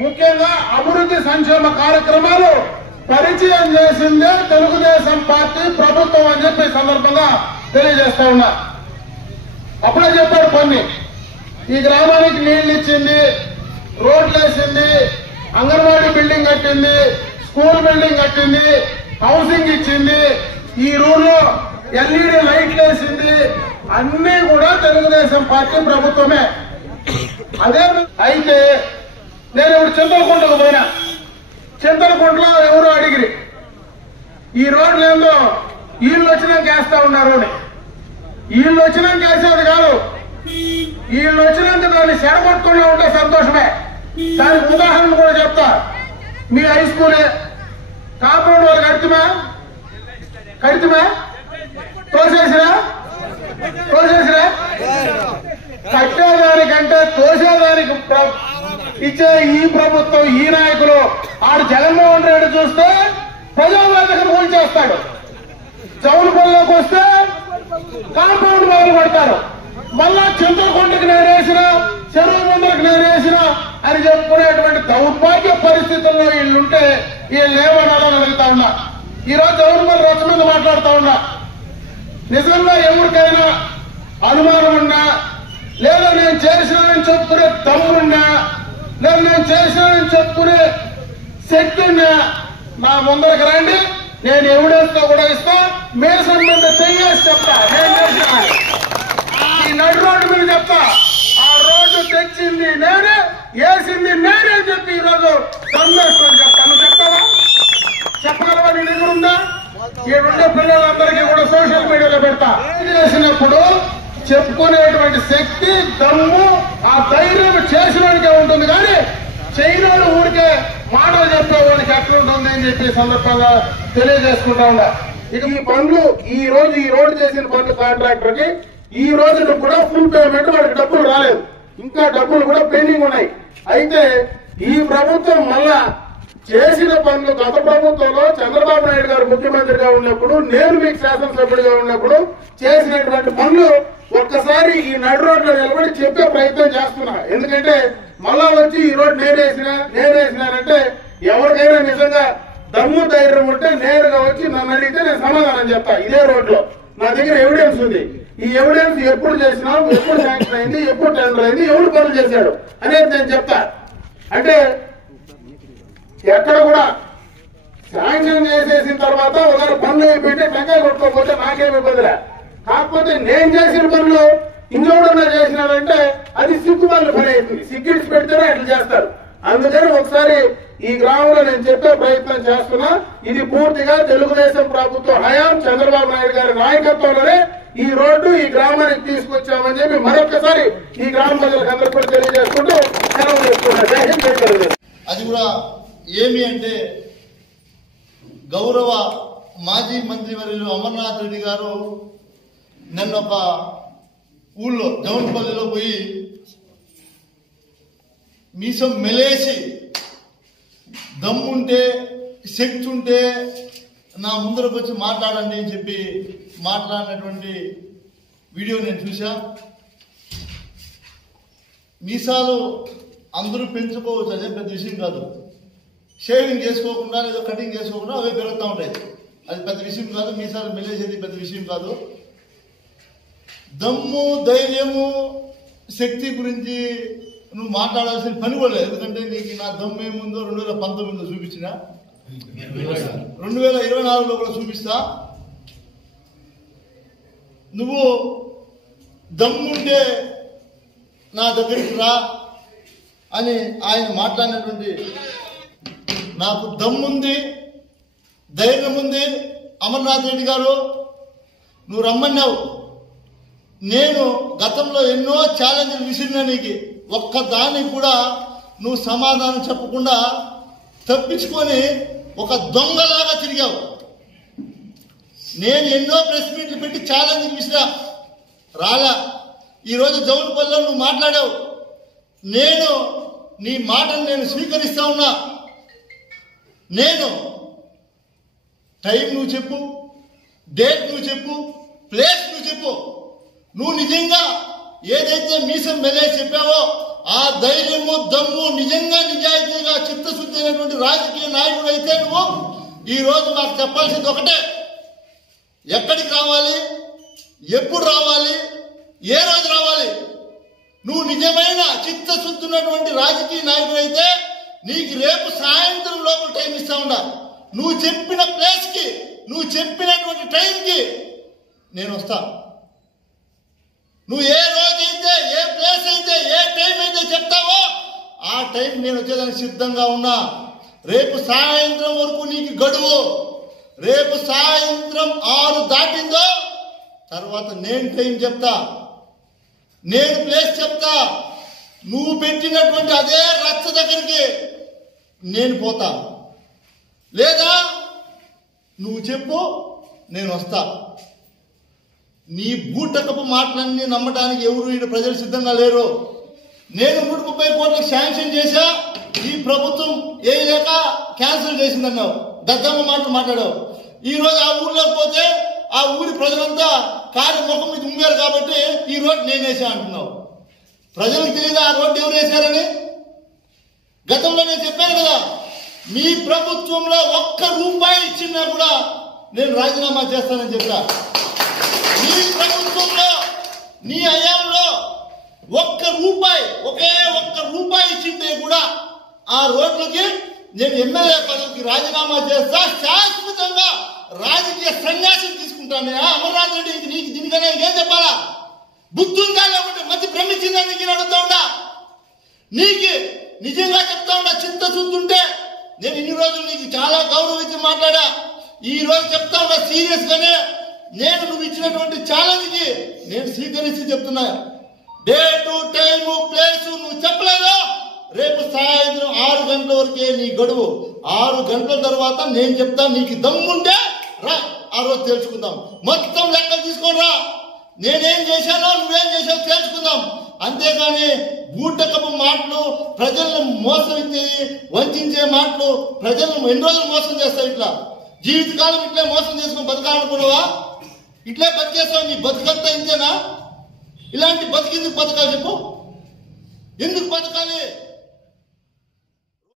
ముఖ్యంగా అభివృద్ధి సంక్షేమ కార్యక్రమాలు పరిచయం చేసిందే తెలుగుదేశం పార్టీ ప్రభుత్వం అని చెప్పి సందర్భంగా తెలియజేస్తా ఉన్నా. అప్పుడే చెప్పాడు కొన్ని, ఈ గ్రామానికి నీళ్లు ఇచ్చింది, రోడ్లు వేసింది, అంగన్వాడీ బిల్డింగ్ కట్టింది, స్కూల్ బిల్డింగ్ కట్టింది, హౌసింగ్ ఇచ్చింది, ఈ రూల్లో ఎల్ఈడి లైట్లు వేసింది, అన్ని కూడా తెలుగుదేశం పార్టీ ప్రభుత్వమే. అదే అయితే నేను ఇప్పుడు చింతలకుంటకు పోయినా, చింతలకుంటలో ఎవరు అడిగిరి ఈ రోడ్లు ఏందో వీళ్ళు వచ్చినాక వేస్తా ఉన్నారు అని. వీళ్ళు వచ్చినాక వేసేది కాదు, వీళ్ళు వచ్చినాక దాన్ని చెడగొట్టకుండా ఉంటే సంతోషమే. దానికి ఉదాహరణ కూడా చెప్తా. మీ హై స్కూలే కాంపౌండ్ వాళ్ళు కడితేమా తోసేసిరా కట్టేదానికంటే తోసేదానికి ఇచ్చే ఈ ప్రభుత్వం, ఈ నాయకులు ఆడు జగన్మోహన్ రెడ్డి చూస్తే ప్రజావేదిక మూలు చేస్తాడు, చౌలుపల్లిలోకి వస్తే కాంపౌండ్ మొదలు కొడతారు, మళ్ళా చింతలకొండకి నేనేసిన, చెరువు ముందరికి నేనేసిన అని చెప్పుకునేటువంటి దౌర్భాగ్య పరిస్థితుల్లో వీళ్ళుంటే వీళ్ళు ఏమనాలని అడుగుతా ఉన్నా. ఈరోజు చౌలుపల్లి రచ్చ మీద మాట్లాడుతా ఉన్నా. నిజంగా ఎవరికైనా అనుమానం ఉన్నా, లేదా నేను చేసినానని చెప్పుకునే దమ్మున్నా, లేదా నేను చేసినానని చెప్పుకునే శక్తి ఉన్నా నా ముందరికి రండి, నేను ఎవిడెన్స్ తో కూడా ఇస్తా. మేసం మీద చెయ్యేసి చెప్తా, నేను చేసిన ఈ నడి రోడ్డు మీద చెప్తా. ఆ రోడ్డు తెచ్చింది నేనే, వేసింది నేనే అని చెప్పి ఈరోజు సందేశం చెప్తాను. చెప్తావా? చెప్పగలవా? నీ దగ్గర ఉందా? ఈడుండే పిల్లలందరికీ కూడా సోషల్ మీడియాలో పెడతా. చేసినప్పుడు చెప్పుకునేటువంటి శక్తి, దమ్ము, ఆ ధైర్యం చేసినోడికే ఉంటుంది, కానీ చేయనోడు ఊరికే మాటలు చెప్పేవాడికి ఎట్లుంటుంది అని చెప్పి సందర్భంగా తెలియజేసుకుంటా ఉన్నా. ఇక ఈ పనులు ఈ రోడ్డు చేసిన పనులు కాంట్రాక్టర్ కి ఈ రోజు కూడా ఫుల్ పేమెంట్ వాడికి డబ్బులు రాలేదు, ఇంకా డబ్బులు కూడా పెండింగ్ ఉన్నాయి. అయితే ఈ ప్రభుత్వం మళ్ళా చేసిన పనులు గత ప్రభుత్వంలో చంద్రబాబు నాయుడు గారు ముఖ్యమంత్రిగా ఉన్నప్పుడు, నేను మీకు శాసనసభ్యుడిగా ఉన్నప్పుడు చేసినటువంటి పనులు ఒక్కసారి ఈ నడు రోడ్లో నిలబడి చెప్పే ప్రయత్నం చేస్తున్నా. ఎందుకంటే మళ్ళా వచ్చి ఈ రోడ్డు నేనేసినానంటే ఎవరికైనా నిజంగా దమ్ము ధైర్యం ఉంటే నేరుగా వచ్చి నన్ను అడిగితే నేను సమాధానం చెప్తా. ఇదే రోడ్లో నా దగ్గర ఎవిడెన్స్ ఉంది. ఈ ఎవిడెన్స్ ఎప్పుడు చేసినాం, ఎప్పుడు శాంక్షన్ అయింది, ఎప్పుడు టెండర్ అయింది, ఎవరు పనులు చేశాడు అనేది నేను చెప్తా. అంటే ఎక్కడ కూడా శాంక్షన్ చేసేసిన తర్వాత ఒకవేళ పనులు అయిపోయింటే టెంకాయ కొట్టుకోకపోతే నాకేమి ఇబ్బందిలే. కాకపోతే నేను చేసిన పనులు ఇంకెవడన్నా చేసినాడంటే అది సిగ్గుపనులు పని అవుతుంది. సిగ్గిడిచి పెడితేనే అట్లా చేస్తారు. అందుకని ఒకసారి ఈ గ్రామంలో నేను చెప్పే ప్రయత్నం చేస్తున్నా. ఇది పూర్తిగా తెలుగుదేశం ప్రభుత్వం హయాం, చంద్రబాబు నాయుడు గారి నాయకత్వంలోనే ఈ రోడ్డు ఈ గ్రామానికి తీసుకొచ్చామని చెప్పి మరొకసారి ఈ గ్రామ ప్రజలకు అందరూ కూడా తెలియజేసుకుంటూ సెలవు చేసుకుంటున్నారు. అది కూడా ఏమి అంటే గౌరవ మాజీ మంత్రివర్యులు అమర్నాథ్ రెడ్డి గారు నిన్న ఒక ఊళ్ళో జౌన్పల్లిలో పోయి మీసం మెలేసి దమ్ముంటే శక్తి ఉంటే నా ముందరకు వచ్చి మాట్లాడండి అని చెప్పి మాట్లాడినటువంటి వీడియో నేను చూసా. మీసాలు అందరూ పెంచుకోవచ్చు, అదే పెద్ద విషయం కాదు. షేవింగ్ చేసుకోకుండా లేదా కటింగ్ చేసుకోకుండా అవే పెరుగుతూ ఉంటాయి, అది పెద్ద విషయం కాదు. మీసాలు మెల్లేసేది పెద్ద విషయం కాదు. దమ్ము, ధైర్యము, శక్తి గురించి నువ్వు మాట్లాడాల్సిన పని కూడా లేదు. ఎందుకంటే నీకు నా దమ్ము ఏముందో 2019లో చూపించిన, 2024లో కూడా చూపిస్తా. నువ్వు దమ్ముంటే నా దగ్గరికి రా అని ఆయన మాట్లాడినటువంటి, నాకు దమ్ముంది, ధైర్యం ఉంది. అమర్నాథ్ రెడ్డి గారు నువ్వు రమ్మన్నావు, నేను గతంలో ఎన్నో ఛాలెంజ్లు విసిరినా, నీకు ఒక్కదానికి కూడా నువ్వు సమాధానం చెప్పకుండా తప్పించుకొని ఒక దొంగలాగా తిరిగావు. నేను ఎన్నో ప్రెస్ మీట్లు పెట్టి ఛాలెంజ్ విసిరా, రాలా. ఈరోజు జౌన్పల్లిలో నువ్వు మాట్లాడావు, నేను నీ మాటను నేను స్వీకరిస్తా ఉన్నా. నేను టైం నువ్వు చెప్పు, డేట్ నువ్వు చెప్పు, ప్లేస్ నువ్వు చెప్పు. నువ్వు నిజంగా ఏదైతే మీసం మెలే చెప్పావో ఆ ధైర్యము, దమ్ము నిజంగా నిజాయితీగా రాజకీయ నాయకుడు అయితే నువ్వు ఈ రోజు నాకు చెప్పాల్సింది ఒకటే, ఎక్కడికి రావాలి, ఎప్పుడు రావాలి, ఏ రోజు రావాలి? నువ్వు నిజమైన చిత్తశుద్ధి ఉన్నటువంటి రాజకీయ నాయకుడు అయితే నీకు రేపు సాయంత్రం లోపల టైం ఇస్తా ఉండా. నువ్వు చెప్పిన ప్లేస్కి, నువ్వు చెప్పినటువంటి టైంకి నేను వస్తా. నువ్వు ఏ రోజైతే, ఏ ప్లేస్ అయితే, ఏ టైం అయితే చెప్తావో ఆ టైం నేను వచ్చేదానికి సిద్ధంగా ఉన్నా. రేపు సాయంత్రం వరకు నీకు గడువు. రేపు సాయంత్రం 6 దాటిందో తర్వాత నేను టైం చెప్తా, నేను ప్లేస్ చెప్తా. నువ్వు పెట్టినటువంటి అదే రచ్చ దగ్గరికి నేను పోతా, లేదా నువ్వు చెప్పు నేను వస్తా. నీ బూటకపు మాటలన్నీ నమ్మడానికి ఎవరు ఈ ప్రజలు సిద్ధంగా లేరు. నేను 130 కోట్లకు శాంక్షన్ చేశా, ఈ ప్రభుత్వం వేయలేక క్యాన్సిల్ చేసిందన్నావు, దద్దమ్మ మాటలు మాట్లాడావు. ఈ రోజు ఆ ఊర్లోకి పోతే ఆ ఊరి ప్రజలంతా కారు ముఖం మీద ఉమ్మారు కాబట్టి ఈ రోడ్డు నేను వేసా అంటున్నావు. ప్రజలకు తెలియదు ఆ రోడ్డు ఎవరు వేశారని? గతంలో నేను చెప్పాను కదా, మీ ప్రభుత్వంలో 1 రూపాయి ఇచ్చినా కూడా నేను రాజీనామా చేస్తానని చెప్పా. మీ ప్రభుత్వంలో, నీ హయాంలో 1 రూపాయి, ఒకే 1 రూపాయి ఇచ్చింటే కూడా ఆ రోడ్లకి నేను ఎమ్మెల్యే పదవికి రాజీనామా చేస్తా, శాశ్వతంగా రాజకీయ సన్యాసం తీసుకుంటాను. అమర్నాథ్ రెడ్డి నీకు దీనికనే ఏం చెప్పాలా? బుద్ధుందా లేకుంటే మధ్య భ్రమించిందని నేను అడుగుతా ఉండా. నీకు నిజంగా చెప్తా ఉన్నా, చిత్తశుద్ధి ఉంటే నేను ఇన్ని రోజులు నీకు చాలా గౌరవించి మాట్లాడా. ఈ రోజు చెప్తా ఉన్నా సీరియస్ గానే, నేను నువ్వు ఇచ్చినటువంటి ఛాలెంజ్ కి నేను స్వీకరించి చెప్తున్నా. డేటు, టైము, ప్లేసు నువ్వు చెప్పలేదు. రేపు సాయంత్రం 6 గంటల వరకే నీ గడువు. 6 గంటల తర్వాత నేను చెప్తా. నీకు దమ్ముంటే రా, ఆ రోజు తెలుసుకుందాం. మొత్తం లెక్కలు తీసుకొని రా. నేనేం చేశానో నువ్వేం చేసావు తెలుసుకుందాం. అంతేగాని బూటకపు మాటలు, ప్రజలను మోసగించేది, వంచే మాటలు, ప్రజలను ఎన్ని రోజులు మోసం చేస్తావు? ఇట్లా జీవితకాలం ఇట్లే మోసం చేసుకుని బతకాలనుకున్నావా? ఇట్లే బతికేస్తావు. నీ బతుకంతా ఇంతేనా? ఇలాంటి బతికేందుకు బతకాలి చెప్పు? ఎందుకు బతకాలి?